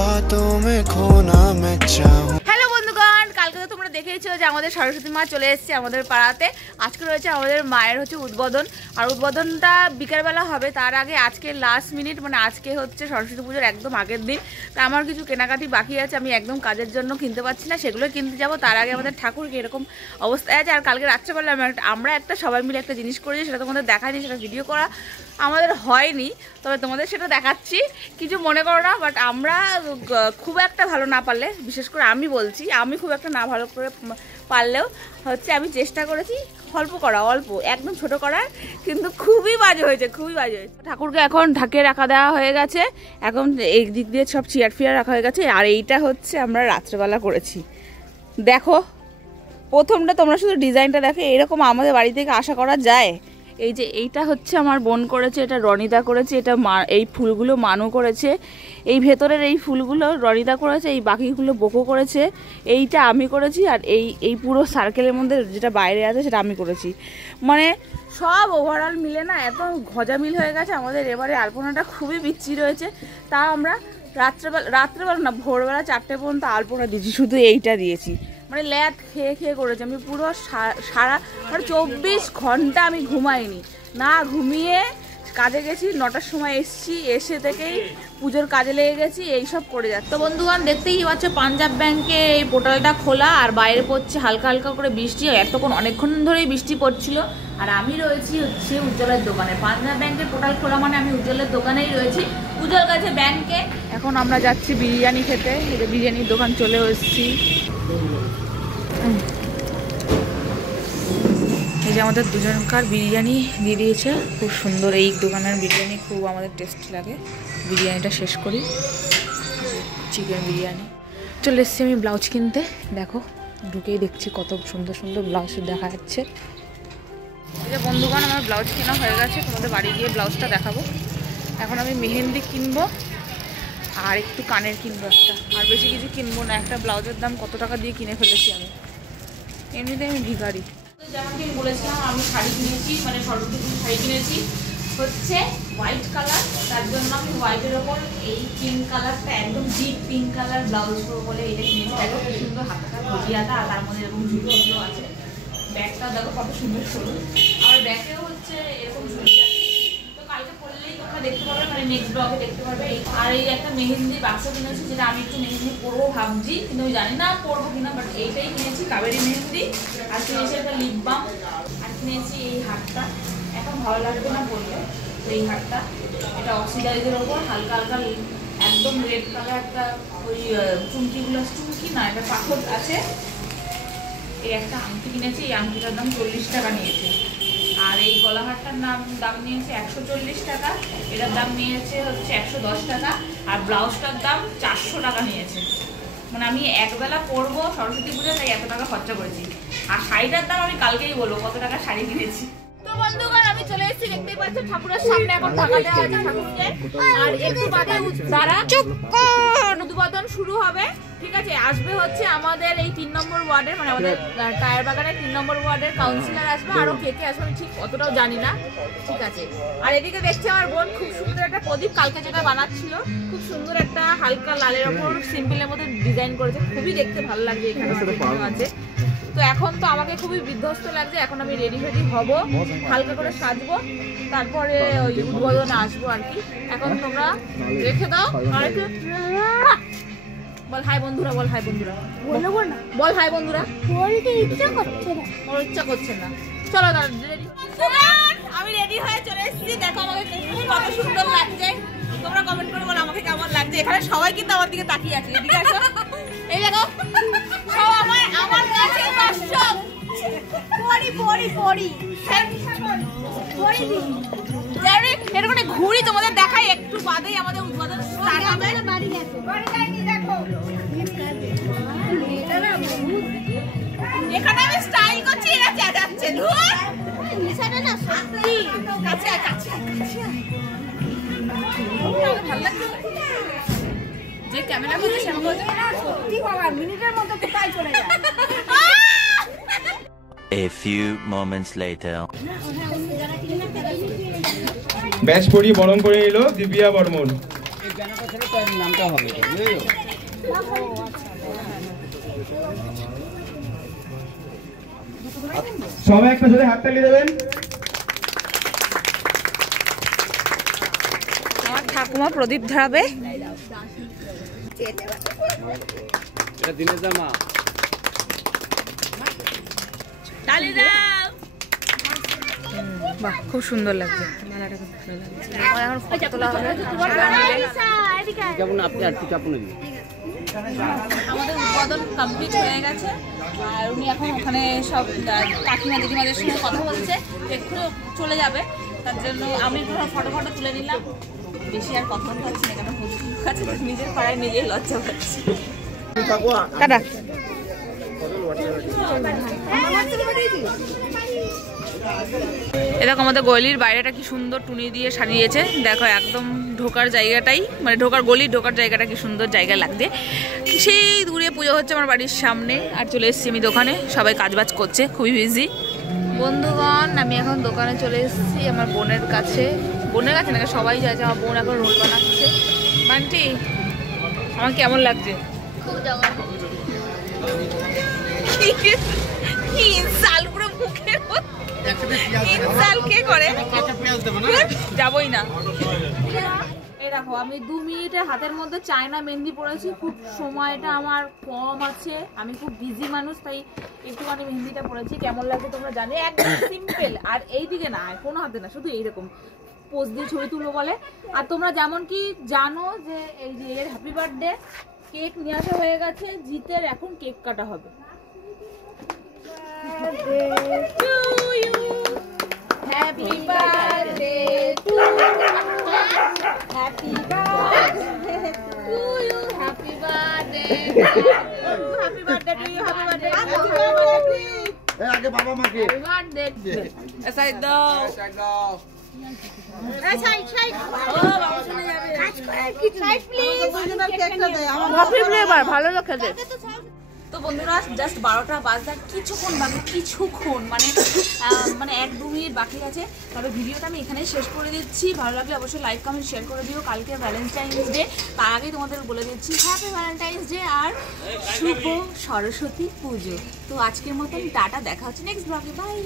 बातों में खोना मैं चाहूं। হ্যালো বন্ধুগণ, কালকে তো তোমরা দেখেইছো যে আমাদের সরস্বতী মা চলে এসেছে আমাদের পাড়াতে। আজকে রয়েছে আমাদের মায়ের উদ্বোধন, আর উদ্বোধনটা বিকেলবেলা হবে। তার আগে আজকে লাস্ট মিনিট, মানে আজকে হচ্ছে সরস্বতী পুজোর একদম আগের দিন। তা আমার কিছু কেনাকাটি বাকি আছে, আমি একদম কাজের জন্য কিনতে পারছি না, সেগুলো কিনতে যাবো। তার আগে আমাদের ঠাকুরকে এরকম অবস্থায় আছে। আর কালকে রাত্রেবেলা আমরা একটা সবাই মিলে একটা জিনিস করেছি, সেটা তোমাদের দেখায়নি, সেটা ভিডিও করা আমাদের হয়নি, তবে তোমাদের সেটা দেখাচ্ছি, কিছু মনে করো না। বাট আমরা খুব একটা ভালো না পারলে, বিশেষ করে আমি বলছি, আমি খুব একটা না ভালো করে পারলেও হচ্ছে আমি চেষ্টা করেছি অল্প করা, অল্প একদম ছোট করার, কিন্তু খুবই বাজে হয়েছে, খুবই বাজে হয়েছে। ঠাকুরকে এখন ঢাকিয়ে রাখা দেওয়া হয়ে গেছে, এখন এই দিক দিয়ে সব চেয়ার ফিয়ার রাখা হয়ে গেছে। আর এইটা হচ্ছে আমরা রাত্রেবেলা করেছি। দেখো প্রথমটা তোমরা শুধু ডিজাইনটা দেখো, এরকম আমাদের বাড়ি থেকে আশা করা যায়? এই যে এইটা হচ্ছে আমার বোন করেছে, এটা রনিদা করেছে, এটা এই ফুলগুলো মানু করেছে, এই ভেতরের এই ফুলগুলো রনিদা করেছে, এই বাকিগুলো বোকো করেছে, এইটা আমি করেছি, আর এই পুরো সার্কেলের মধ্যে যেটা বাইরে আছে সেটা আমি করেছি। মানে সব ওভারঅল মিলে না এত গজামিল হয়ে গেছে আমাদের। এবারে আলপনাটা খুবই বিচ্ছিরি হয়েছে। তা আমরা রাত্রেবেলা না, ভোরবেলা 4টে পর্যন্ত আলপনা দিয়েছি, শুধু এইটা দিয়েছি। মানে ল্যাদ খেয়ে খেয়ে করেছি আমি পুরো সারা, মানে 24 ঘন্টা আমি ঘুমাইনি, না ঘুমিয়ে কাজে গেছি। 9টার সময় এসছি, এসে থেকেই পুজোর কাজে লেগে গেছি, এইসব করে যাচ্ছে। তো বন্ধুগণ দেখতেই পাচ্ছ পাঞ্জাব ব্যাংকে এই পোর্টালটা খোলা, আর বাইরে পড়ছে হালকা হালকা করে বৃষ্টি। এতক্ষণ অনেকক্ষণ ধরেই বৃষ্টি পড়ছিল। আর আমি রয়েছি হচ্ছে উজ্জ্বলের দোকানে। পাঞ্জাব ব্যাংকের পোর্টাল খোলা মানে আমি উজ্জ্বলের দোকানেই রয়েছি, উজ্জ্বল গেছে ব্যাংকে। এখন আমরা যাচ্ছি বিরিয়ানি খেতে, বিরিয়ানির দোকান চলে এসেছি। এই যে আমাদের দুজনকার বিরিয়ানি দিয়ে দিয়েছে, খুব সুন্দর। এই দোকানের বিরিয়ানি খুব আমাদের টেস্টি লাগে। বিরিয়ানিটা শেষ করি, চিকেন বিরিয়ানি। চলে এসেছি আমি ব্লাউজ কিনতে। দেখো ঢুকেই দেখছি কত সুন্দর সুন্দর ব্লাউজ দেখা যাচ্ছে। এই যে বন্ধুগণ আমার ব্লাউজ কেনা হয়ে গেছে, তোমাদের বাড়ি গিয়ে ব্লাউজটা দেখাবো। এখন আমি মেহেন্দি কিনবো আর একটু কানের কিনবো একটা, আর বেশি কিছু কিনবো না। একটা ব্লাউজের দাম কত টাকা দিয়ে কিনে ফেলেছি আমি, এমনিতে আমি ভিখারি। যেমনটি আমি বলেছিলাম আমি শাড়ি কিনেছি, মানে সরস্বতী শাড়ি কিনেছি হচ্ছে হোয়াইট কালার, তার জন্য আমি হোয়াইটের ওপর এই পিঙ্ক কালারটা, একদম ডিপ পিঙ্ক কালার ব্লাউজ করবো বলে এটা কিনেছি। দেখো খুব সুন্দর হাতাটা ঘটিয়াটা, আর তার মধ্যে এরকম ঝুঁকিগুলো আছে। ব্যাগটা দেখো কত সুন্দর সরু, আর ব্যাগেও হচ্ছে এরকম ঝুঁকি আছে। তো কালকে পরলেই তোমরা দেখতে পারবে, মানে নেক্সট ব্লগে দেখতে পারবে। আর এই একটা মেহেন্দি বাক্স কিনেছি, যেটা আমি একটু মেহেন্দি পরবো ভাবছি, কিন্তু আমি জানি না পরবো কিনা, বাট এইটাই কিনেছি কাবেরি মেহেন্দি। আর কিনেছি একটা লিপ বাম, আর কিনেছি এই হারটা। এখন ভালো লাগবে না বললে, তো এই হারটা এটা অক্সিডাইজের ওপর হালকা হালকা একদম রেড কালার একটা ওই চুমকিগুলো, চুমকি না এটা পাথর আছে। এই একটা আংটি কিনেছি, এই আংটিটার দাম 40 টাকা নিয়েছে। আর এই গলাহারটার দাম নিয়েছে 140 টাকা, এটার দাম নিয়েছে হচ্ছে 110 টাকা, আর ব্লাউজটার দাম 400 টাকা নিয়েছে। মানে আমি একবেলা পরবো সরস্বতী পুজো, তাই এত টাকা খরচা করেছি। আর শাড়িটার দাম আমি কালকেই বলবো কত টাকা শাড়ি কিনেছি। তো বন্ধুগণ আমি চলে এসেছি, দেখতেই পাচ্ছ ঠাকুরের সামনে এখন ঢাকা দেওয়া আছে ঠাকুরকে। আর একটু বাদে উদ্বোধন শুরু হবে, ঠিক আছে? আসবে হচ্ছে আমাদের এই 3 নম্বর ওয়ার্ডের, মানে আমাদের টায়ার বাগানের 3 নম্বর ওয়ার্ডের কাউন্সিলর আসবে, আরো কে কে আসবে আমি ঠিক অতটাও জানি না, ঠিক আছে? আর এদিকে দেখছি আমার বোন খুব সুন্দর একটা প্রদীপ কালকে যেটা বানাচ্ছিল, খুব সুন্দর একটা হালকা লালের ওপর সিম্পলের মধ্যে ডিজাইন করেছে, খুবই দেখতে ভালো লাগছে। এখানে আছে। তো এখন তো আমাকে খুবই বিধ্বস্ত লাগছে, এখন আমি রেডি হব, হালকা করে সাজবো, তারপরে ওই উদ্বোধনে আসবো আর কি। এখন তোমরা রেখে দাও, আর একটু বল হাই বন্ধুরা, বল হাই বন্ধুরা, বল হাই বন্ধুরা। বলতে ইচ্ছা করছে না, ওর ইচ্ছা করছে না। চলো রেডি, আমি রেডি হয়ে চলে এসেছি। দেখো আমাকে কত সুন্দর লাগছে, তোমরা কমেন্ট করে বলো আমাকে কেমন লাগছে। এখানে সবাই কিন্তু আমার দিকে তাকিয়ে আছে, এদিকে আসো, এই দেখো সব আমার কাছে দর্শক। এরকম ঘুরি তোমাদের দেখাই, একটু বাদেই আমাদের উদ্বোধন স্টার্ট হবে। এখানে আমি স্টাইল করছি, এরা চেঁচাচ্ছে। ভালো লাগছে যে ক্যামেরা করছে, সত্যি বাবা মিনিটের মধ্যে কোথায় চলে যায়। A few moments later. Batch পরিয়ে বরণ করে নিল দিব্যা বর্মন। নামটা হবে সবাই একটা জোরে হাততালি দেবেন। আমার ঠাকুমা প্রদীপ ধরাবে। এটা দিনের জামা বাহ, খুব সুন্দর লাগছে। এখন ফটো তোলা হবে সবাই মিলে। কেমন আপনি আর কিছু আপনি আমাদের উৎপাদন কমপ্লিট হয়ে গেছে আর উনি এখন ওখানে সব কাকিমা দিদিমাদের সঙ্গে কথা বলছে, একটু চলে যাবে। তার জন্য আমি একটু ফটো তুলে নিলাম। বেশি আর কথা বলতে পারছি না, কেন কাছে নিজের পাড়ায় নিজেই লজ্জা পাচ্ছি। টাটা। এরকম আমাদের গলির বাইরেটা কি সুন্দর টুনি দিয়ে সাজিয়েছে, দেখো একদম ঢোকার জায়গাটাই, মানে ঢোকার গলির ঢোকার জায়গাটা কি সুন্দর জায়গা লাগছে। সেই দূরে পুজো হচ্ছে আমার বাড়ির সামনে, আর চলে এসেছি আমি দোকানে, সবাই কাজবাজ করছে, খুবই বিজি। বন্ধুগণ, আমি এখন দোকানে চলে এসেছি আমার বোনের কাছে নাকি সবাই যাচ্ছে। আমার বোন এখন রোল বানাচ্ছে। বান্টি, আমার কেমন লাগছে? যাবই না। এই দেখো, আমি 2 মিনিটের হাতের মধ্যে চায়না মেহেন্দি পড়েছি। খুব সময়টা আমার কম আছে, আমি খুব বিজি মানুষ, তাই একটুখানি মেহেন্দিটা পড়েছি। কেমন লাগছে তোমরা জানি, একদম সিম্পল। আর এইদিকে না, কোনো হাতে না, শুধু এইরকম পোজ দিয়ে ছবি তুলবো বলে। আর তোমরা যেমন কি জানো যে এই যে এর হ্যাপি বার্থডে কেক নিয়ে আসা হয়ে গেছে, জিতের এখন কেক কাটা হবে। Happy birthday to you. Happy birthday to you. Happy birthday to you. Happy birthday to you. Happy birthday to you. আগে বাবা মাকে Happy birthday. Aside দাও। Side. Oh, বাবা শুনে যাবে। Side please. কেকটা দে। কফি ফ্লেভার ভালো লাগছে। তো বন্ধুরা, জাস্ট 12টা বাজতে কিছুক্ষণ বাকি, মানে 1-2 মিনিট বাকি আছে। তবে ভিডিওটা আমি এখানেই শেষ করে দিচ্ছি। ভালো লাগলে অবশ্যই লাইক কমেন্ট শেয়ার করে দিও। কালকে ভ্যালেন্টাইন্স ডে, তার আগেই তোমাদের বলে দিচ্ছি হ্যাপি ভ্যালেন্টাইন্স ডে আর শুভ সরস্বতী পুজো। তো আজকের মতন টাটা, দেখা হচ্ছে নেক্সট ব্লগে, বাই।